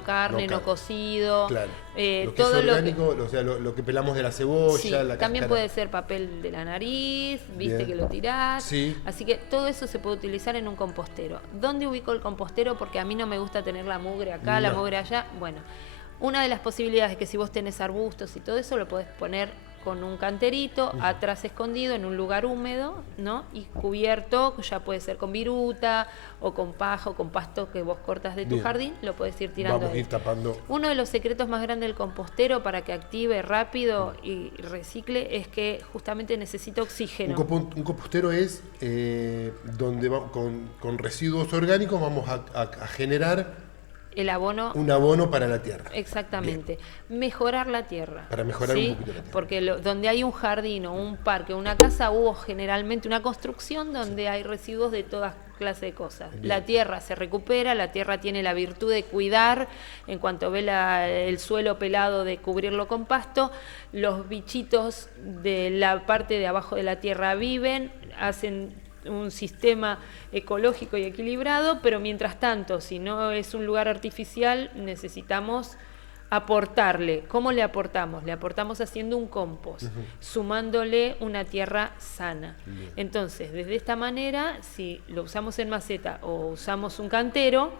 carne, cocido. Claro. Lo que todo es orgánico, o sea, lo que pelamos de la cebolla, sí, la también cáscara. puede ser papel de la nariz, viste Bien. que lo tirás. Sí. Así que todo eso se puede utilizar en un compostero. ¿Dónde ubico el compostero? Porque a mí no me gusta tener la mugre acá, la No. mugre allá. Bueno, una de las posibilidades es que si vos tenés arbustos y todo eso, lo podés poner con un canterito, atrás escondido, en un lugar húmedo, ¿no? Y cubierto, ya puede ser con viruta, o con paja, o con pasto que vos cortas de tu Bien. jardín, lo podés ir tirando Vamos a ahí. ir tapando. Uno de los secretos más grandes del compostero para que active rápido y recicle es que justamente necesita oxígeno. Un compostero es donde con residuos orgánicos vamos a generar El abono, un abono para la tierra. exactamente. Mejorar la tierra. Para mejorar ¿sí? un poquito la tierra. Porque donde hay un jardín o un parque o una casa hubo generalmente una construcción donde hay residuos de todas clases de cosas. Bien. La tierra se recupera, la tierra tiene la virtud de cuidar, en cuanto ve el suelo pelado, de cubrirlo con pasto. Los bichitos de la parte de abajo de la tierra viven, hacen un sistema ecológico y equilibrado, pero mientras tanto, si no es un lugar artificial, necesitamos aportarle. ¿Cómo le aportamos? Le aportamos haciendo un compost, sumándole una tierra sana. Bien. Entonces, desde esta manera, si lo usamos en maceta o usamos un cantero,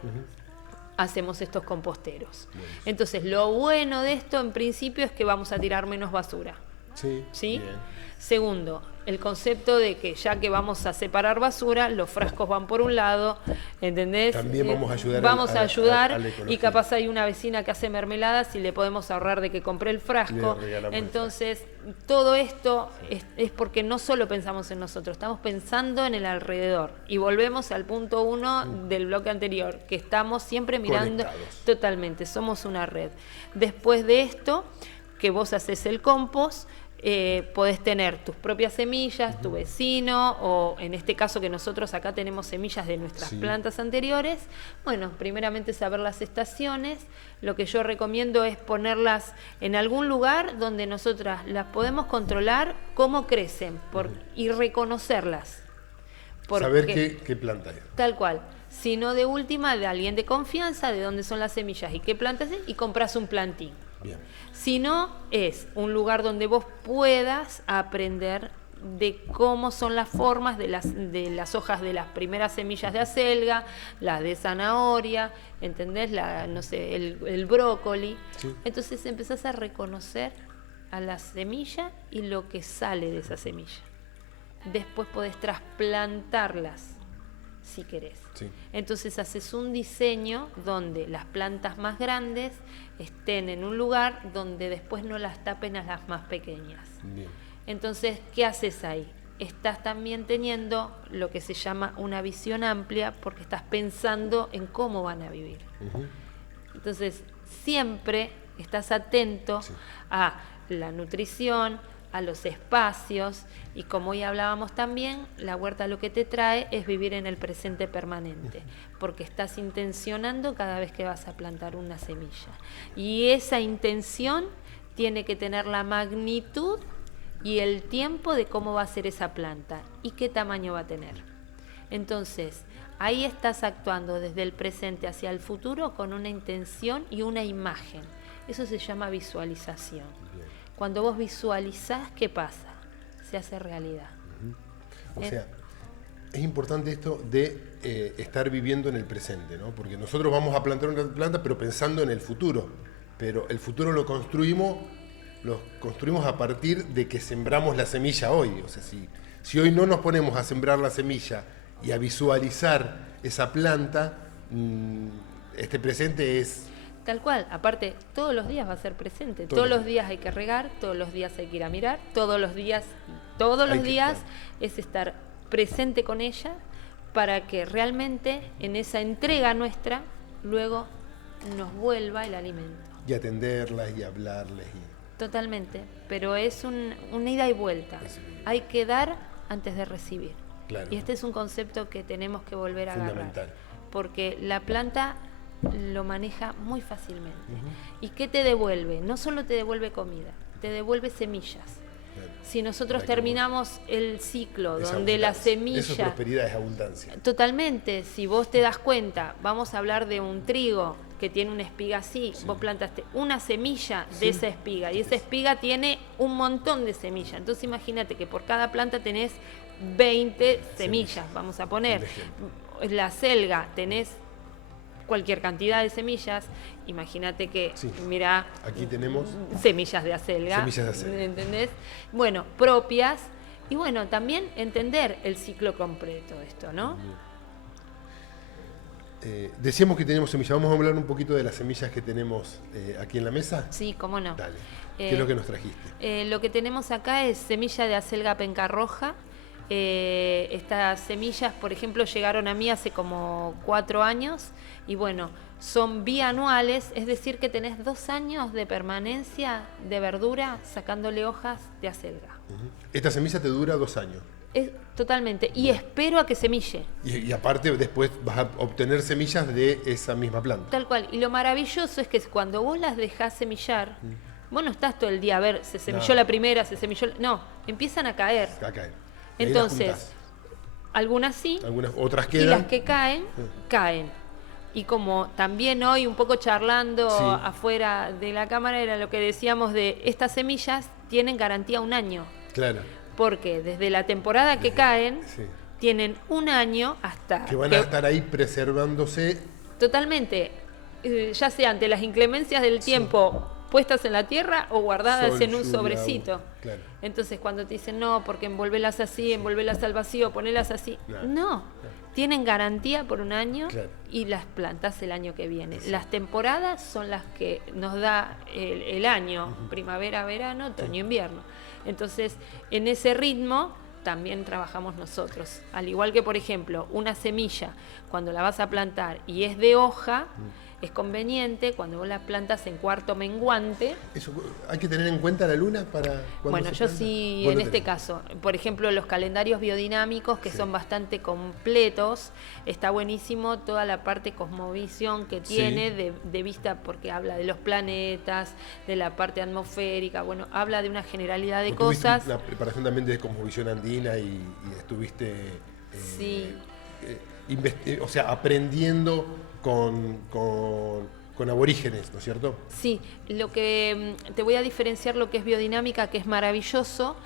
hacemos estos composteros. Buenísimo. Entonces, lo bueno de esto, en principio, es que vamos a tirar menos basura. Sí. ¿Sí? Bien. Segundo, el concepto de que ya que vamos a separar basura, los frascos van por un lado, ¿entendés? También vamos a ayudar Vamos a ayudar a la ecología. y capaz hay una vecina que hace mermeladas y le podemos ahorrar de que compré el frasco. Le regalamos el Entonces, todo esto es porque no solo pensamos en nosotros, estamos pensando en el alrededor. Y volvemos al punto 1 del bloque anterior, que estamos siempre mirando Conectados. totalmente, somos una red. Después de esto, que vos haces el compost, podés tener tus propias semillas, tu vecino, o en este caso que nosotros acá tenemos semillas de nuestras Sí. plantas anteriores. Bueno, primeramente saber las estaciones. Lo que yo recomiendo es ponerlas en algún lugar donde nosotras las podemos controlar cómo crecen y reconocerlas. Saber Porque- qué planta es. Tal cual. Sino de última, de alguien de confianza, de dónde son las semillas y qué plantas es, y compras un plantín. Bien. Si no, es un lugar donde vos puedas aprender de cómo son las formas de las hojas de las primeras semillas de acelga, las de zanahoria, ¿entendés? No sé, el brócoli. Sí. Entonces empezás a reconocer a la semilla y lo que sale de esa semilla. Después podés trasplantarlas, si querés. Sí. Entonces haces un diseño donde las plantas más grandes estén en un lugar donde después no las tapen a las más pequeñas. Bien. Entonces, ¿qué haces ahí? Estás también teniendo lo que se llama una visión amplia porque estás pensando en cómo van a vivir. Ujú. Entonces, siempre estás atento Sí. a la nutrición, a los espacios, y como hoy hablábamos también, la huerta lo que te trae es vivir en el presente permanente, porque estás intencionando cada vez que vas a plantar una semilla. Y esa intención tiene que tener la magnitud y el tiempo de cómo va a ser esa planta y qué tamaño va a tener. Entonces, ahí estás actuando desde el presente hacia el futuro con una intención y una imagen. Eso se llama visualización. Bien. Cuando vos visualizás, ¿qué pasa? Se hace realidad. O sea, es importante esto de estar viviendo en el presente, ¿no? Porque nosotros vamos a plantar una planta, pero pensando en el futuro. Pero el futuro lo construimos a partir de que sembramos la semilla hoy. O sea, si hoy no nos ponemos a sembrar la semilla y a visualizar esa planta, este presente es... Tal cual, aparte, todos los días va a ser presente. Todos Todos los los días hay que regar, todos los días hay que ir a mirar, todos los días Hay que estar. es estar presente con ella para que realmente en esa entrega nuestra luego nos vuelva el alimento. Y atenderlas y hablarles. Totalmente, pero es una ida y vuelta. Es- Hay que dar antes de recibir. Claro. Y este es un concepto que tenemos que volver a Fundamental. agarrar, porque la planta lo maneja muy fácilmente. ¿Y qué te devuelve? No solo te devuelve comida, te devuelve semillas. Claro. Si nosotros Para que terminamos el ciclo Es donde la abundancia. semilla... Eso es prosperidad, es abundancia. Totalmente, si vos te das cuenta, vamos a hablar de un trigo que tiene una espiga así, Sí. vos plantaste una semilla de Sí. esa espiga y esa espiga tiene un montón de semillas. Entonces imagínate que por cada planta tenés 20 semillas, vamos a poner. Un ejemplo. La selga tenés cualquier cantidad de semillas, imagínate que, Sí. mirá, Aquí tenemos semillas de acelga, Semillas de acelga. ¿entendés? Bueno, propias, y bueno, también entender el ciclo completo de esto, ¿no? decíamos que teníamos semillas. Vamos a hablar un poquito de las semillas que tenemos aquí en la mesa. Sí, cómo no. Dale. ¿Qué es lo que nos trajiste? Lo que tenemos acá es semilla de acelga penca roja. Estas semillas, por ejemplo, llegaron a mí hace como 4 años y bueno, son bianuales, es decir que tenés 2 años de permanencia de verdura sacándole hojas de acelga. Esta semilla te dura 2 años. Totalmente, y espero a que semille. Y aparte después vas a obtener semillas de esa misma planta. Tal cual, y lo maravilloso es que cuando vos las dejás semillar, vos no estás todo el día a ver, se semilló No. la primera, se semilló... No, empiezan a caer. A caer. Y ahí las Entonces, juntás. algunas sí, Algunas otras y quedan. las que caen, caen. Y como también hoy un poco charlando Sí. afuera de la cámara era lo que decíamos de estas semillas tienen garantía 1 año, Claro. porque desde la temporada que caen Sí. tienen 1 año hasta Que van a estar ahí preservándose. totalmente, ya sea ante las inclemencias del tiempo puestas en la tierra o guardadas Sol, en un lluvia, sobrecito. agua. Claro. Entonces cuando te dicen no, porque envolvelas así, envolvelas al vacío, ponelas así, Claro. no, tienen garantía por 1 año Claro. y las plantas el año que viene. Las temporadas son las que nos da el año, primavera, verano, otoño, invierno. Entonces en ese ritmo también trabajamos nosotros. Al igual que, por ejemplo, una semilla, cuando la vas a plantar y es de hoja, es conveniente cuando vos la plantas en cuarto menguante. Eso, ¿hay que tener en cuenta la luna para cuando Bueno, se yo planta? sí, Vos en lo este tenés. caso, por ejemplo, los calendarios biodinámicos que Sí. son bastante completos, está buenísimo toda la parte cosmovisión que Sí. tiene de vista, porque habla de los planetas, de la parte atmosférica, bueno, habla de una generalidad de Vos tuviste cosas. una preparación también de cosmovisión andina y estuviste Sí. o sea, aprendiendo con aborígenes, ¿no es cierto? Sí, lo que te voy a diferenciar lo que es biodinámica, que es maravilloso,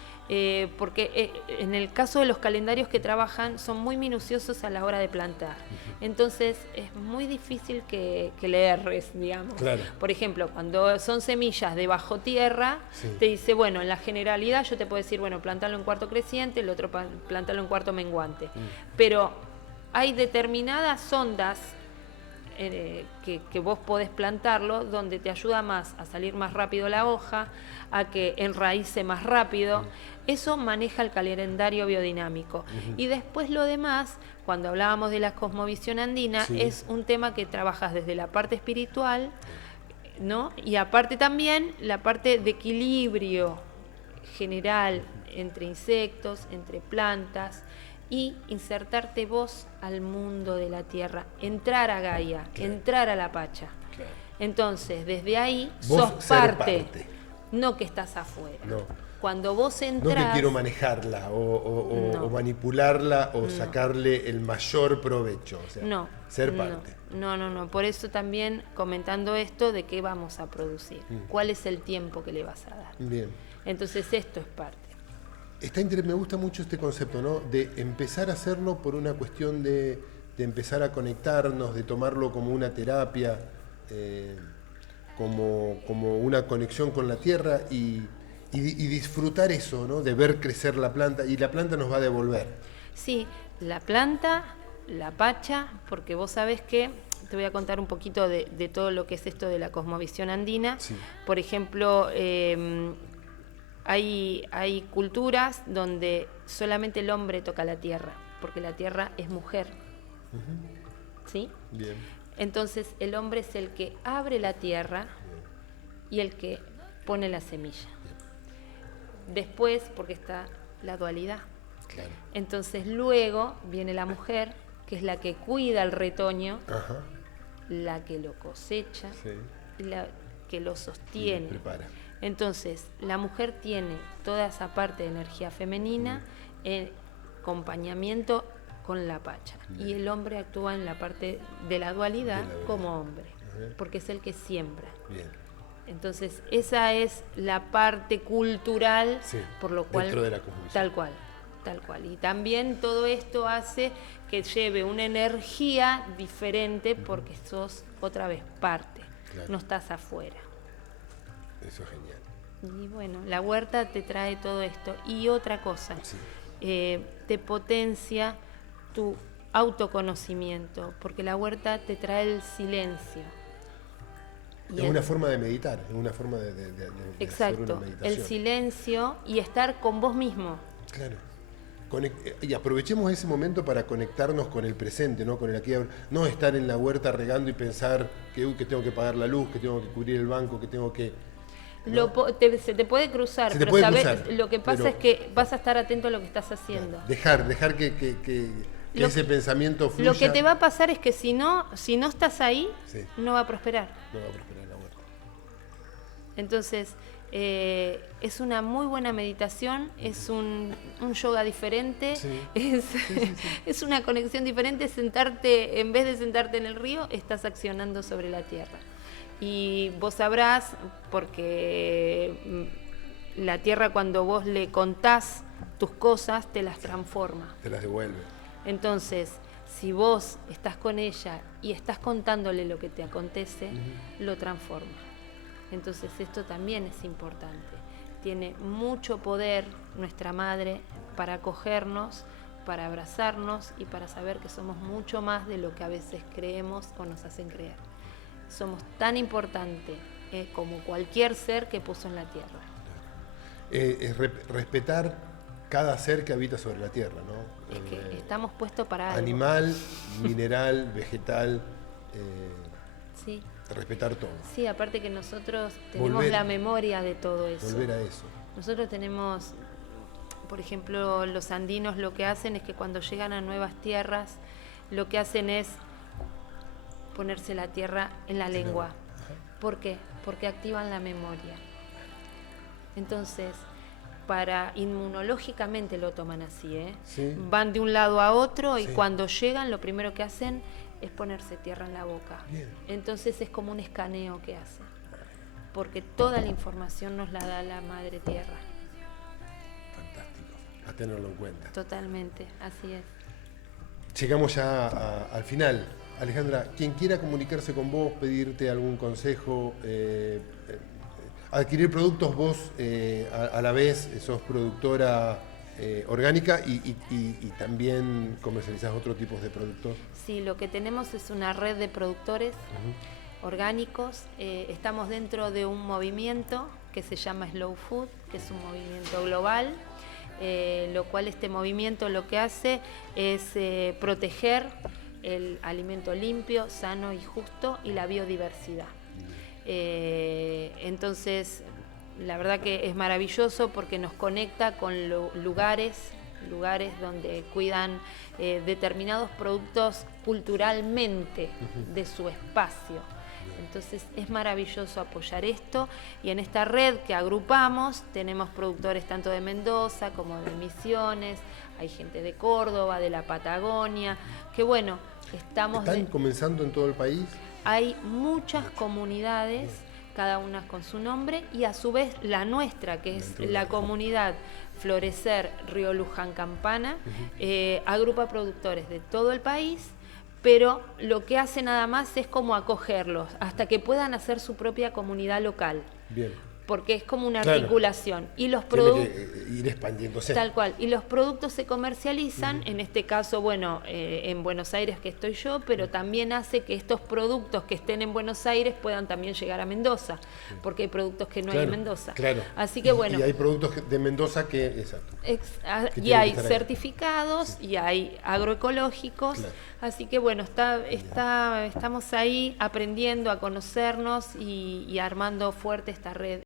porque en el caso de los calendarios que trabajan son muy minuciosos a la hora de plantar. Entonces es muy difícil que le erres, digamos. Claro. Por ejemplo, cuando son semillas de bajo tierra, Sí. te dice, bueno, en la generalidad yo te puedo decir, bueno, plantalo en cuarto creciente, el otro plantalo en cuarto menguante. Pero hay determinadas ondas que vos podés plantarlo, donde te ayuda más a salir más rápido la hoja, a que enraíce más rápido. Eso maneja el calendario biodinámico. Y después lo demás, cuando hablábamos de la cosmovisión andina, Sí. es un tema que trabajas desde la parte espiritual, ¿no? Y aparte también la parte de equilibrio general entre insectos, entre plantas, y insertarte vos al mundo de la tierra, entrar a Gaia, Claro. entrar a la Pacha. Claro. Entonces, desde ahí Vos sos ser parte, parte. no que estás afuera. No. Cuando vos No entrás, que quiero manejarla No. o manipularla o sacarle el mayor provecho. O sea, no, ser no, parte. no. Por eso también comentando esto de qué vamos a producir, cuál es el tiempo que le vas a dar. Bien. Entonces esto es parte. Me gusta mucho este concepto, ¿no? De empezar a hacerlo por una cuestión de empezar a conectarnos, de tomarlo como una terapia, como una conexión con la tierra y disfrutar eso, ¿no? De ver crecer la planta y la planta nos va a devolver. Sí, la planta, la pacha, porque vos sabés que, te voy a contar un poquito de todo lo que es esto de la cosmovisión andina. Sí. Por ejemplo, hay culturas donde solamente el hombre toca la tierra, porque la tierra es mujer. ¿Sí? Bien. Entonces el hombre es el que abre la tierra y el que pone la semilla. Después, porque está la dualidad. Claro. Entonces luego viene la mujer, que es la que cuida el retoño, Ajá. la que lo cosecha, Sí. la que lo Y sostiene. prepara. Entonces, la mujer tiene toda esa parte de energía femenina en acompañamiento con la pacha. Y el hombre actúa en la parte de la dualidad como hombre, porque es el que siembra. Bien. Entonces, esa es la parte cultural, Sí, por lo cual, dentro de la cosmovisión. tal cual, tal cual. Y también todo esto hace que lleve una energía diferente porque sos otra vez parte, Claro. no estás afuera. Eso es genial. Y bueno, la huerta te trae todo esto. Y otra cosa, Sí. te potencia tu autoconocimiento, porque la huerta te trae el silencio. Y Es una forma de meditar, es una forma de hacer una exacto, meditación. el silencio y estar con vos mismo. Claro. Y aprovechemos ese momento para conectarnos con el presente, ¿no? Con el aquí y ahora. No estar en la huerta regando y pensar que tengo que pagar la luz, que tengo que cubrir el banco, que tengo que... ¿no? Se te puede cruzar, Se te pero puede sabés, cruzar, lo que pasa pero- es que vas a estar atento a lo que estás haciendo. Dejar que Lo- ese pensamiento fluya. Lo que te va a pasar es que si no estás ahí, Sí. no va a prosperar. No va a prosperar la huerta. Entonces, es una muy buena meditación, es un yoga diferente, Sí. es una conexión diferente. Sentarte, en vez de sentarte en el río, estás accionando sobre la tierra. Y vos sabrás, porque la tierra, cuando vos le contás tus cosas, te las transforma. Te las devuelve. Entonces, si vos estás con ella y estás contándole lo que te acontece, lo transforma. Entonces, esto también es importante. Tiene mucho poder nuestra madre para acogernos, para abrazarnos y para saber que somos mucho más de lo que a veces creemos o nos hacen creer. Somos tan importantes como cualquier ser que puso en la tierra. Es respetar cada ser que habita sobre la tierra, ¿no? Es que estamos puestos para algo. Animal, mineral, vegetal, Sí. respetar todo. Sí, aparte que nosotros tenemos Volver- la memoria de todo eso. Volver a eso. Nosotros tenemos, por ejemplo, los andinos lo que hacen es que cuando llegan a nuevas tierras, lo que hacen es ponerse la tierra en la lengua. ¿Por qué? Porque activan la memoria. Entonces, inmunológicamente lo toman así, ¿eh? Sí. Van de un lado a otro y Sí. cuando llegan lo primero que hacen es ponerse tierra en la boca. Bien. Entonces es como un escaneo que hacen, porque toda la información nos la da la madre tierra. Fantástico. A tenerlo en cuenta. Totalmente, así es. Llegamos ya al final. Alejandra, quien quiera comunicarse con vos, pedirte algún consejo, adquirir productos, vos a la vez sos productora orgánica y también comercializás otro tipo de productos. Sí, lo que tenemos es una red de productores orgánicos. Estamos dentro de un movimiento que se llama Slow Food, que es un movimiento global, lo cual este movimiento lo que hace es proteger el alimento limpio, sano y justo y la biodiversidad. Entonces, la verdad que es maravilloso porque nos conecta con lugares donde cuidan determinados productos culturalmente de su espacio. Entonces es maravilloso apoyar esto y en esta red que agrupamos tenemos productores tanto de Mendoza como de Misiones, hay gente de Córdoba, de la Patagonia, que bueno, ¿Están comenzando en todo el país? hay muchas comunidades, cada una con su nombre, y a su vez la nuestra, que es Dentro de la la comunidad Florecer Río Luján Campana, agrupa productores de todo el país, pero lo que hace nada más es como acogerlos hasta que puedan hacer su propia comunidad local, Bien. porque es como una Claro. articulación. Y los Tiene productos... que ir expandiéndose. Tal cual. Y los productos se comercializan, en este caso, bueno, en Buenos Aires que estoy yo, pero también hace que estos productos que estén en Buenos Aires puedan también llegar a Mendoza, porque hay productos que no hay en Mendoza. Claro. Así que bueno, Y hay productos de Mendoza que, exacto. que y tienen hay que estar ahí. certificados y hay agroecológicos. Claro. Así que bueno, estamos ahí aprendiendo a conocernos y armando fuerte esta red.